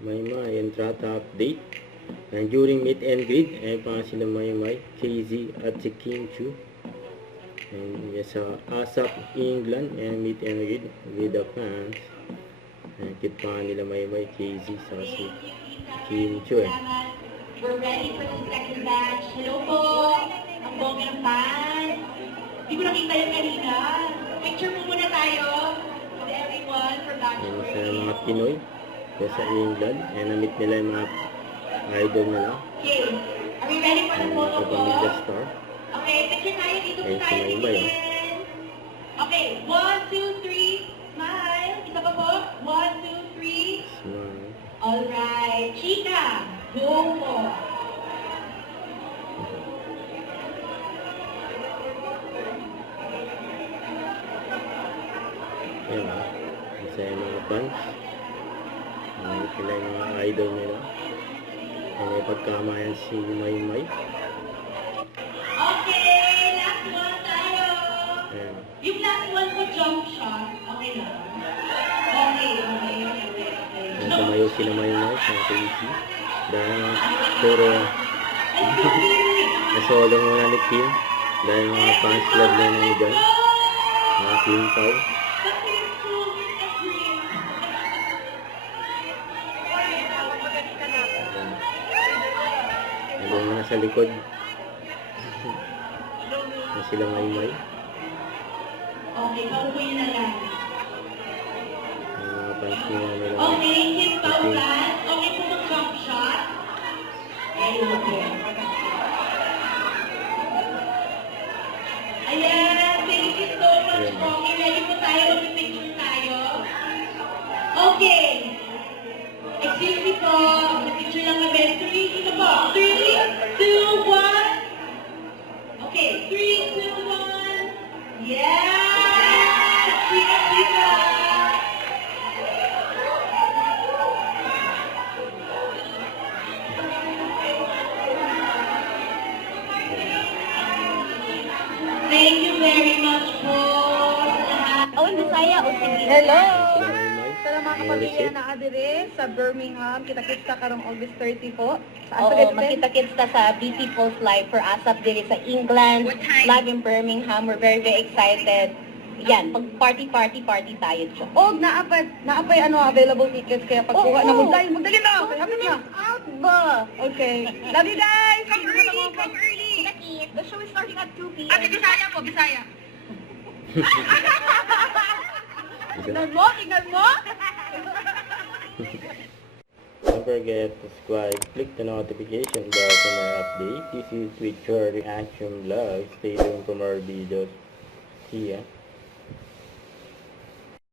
Maymay and Trata update. And during meet and greet, ay pa sila Maymay, KZ at si Kim Chu. And yes, sa ASAP England and meet and greet with the fans. And cute pa nila Maymay, KZ sa si Kim Chu eh. We're ready for the second batch. Hello po! Ang bongga ng fans. Hindi ko nakita yung kanina. Picture mo muna tayo with everyone for batch. And sa mga Pinoy, sa England, and na-meet nila yung mga idol nila. Okay. Are we ready for the And photo sa po? Pamilya Star. Okay, picture tayo. Dito po Ayun, tayo si Maymay, tingin. Okay, 1, 2, 3. Smile. Isa pa po. 1, 2, 3. Smile. Alright. Chika. Go po. Ayan o. Isa yung mga fans. Nakikita nila yung mga idol nila. And may pagkamayan si Maymay. Okay, last one tayo. Ayan. Yung last one po, jump shot. Okay lang. Okay. And tumayo sila Maymay sa KC. Dahil puro nasolo muna ni Kim. Dahil mga fans club na nyo dyan. Mga Kim Pao. Nandun na sa likod. Na sila Maymay. Okay, paupuin na lang. Ang mga fans nila nila. Okay, Kim Pao fans. Okay po mag-jump shot. Okay. Ayan, thank you so much po. Okay, ready po tayo. Mag-picture tayo. Okay. Excuse me po. Mag-picture lang kami. 3, ito po. 3, 2, 1. Okay, 3, 2, 1. Yes! Chika! Thank you very much po sa lahat. Oh, in Bisaya o sige. Hello! Sila Maymay. Sa mga kapamilya na adire sa Birmingham, kita-kits ka karong August 30 po. Sa Oo, Asagad makita-kits ta sa BT Pulse Live for ASAP diri sa England, live in Birmingham. We're very, very excited. Yan, pag party tayo dyan. O, naapay available tickets, kaya pagkuha na magdali na! Happy na! Out ba? Okay. Love you guys! Come early! The show is starting at 2 p.m. Bisaya po, Bisaya. Tingnan mo! Don't forget to subscribe, click the notification bell for more updates. This is Twitter Reaction Vlog. Stay tuned for more videos. See ya.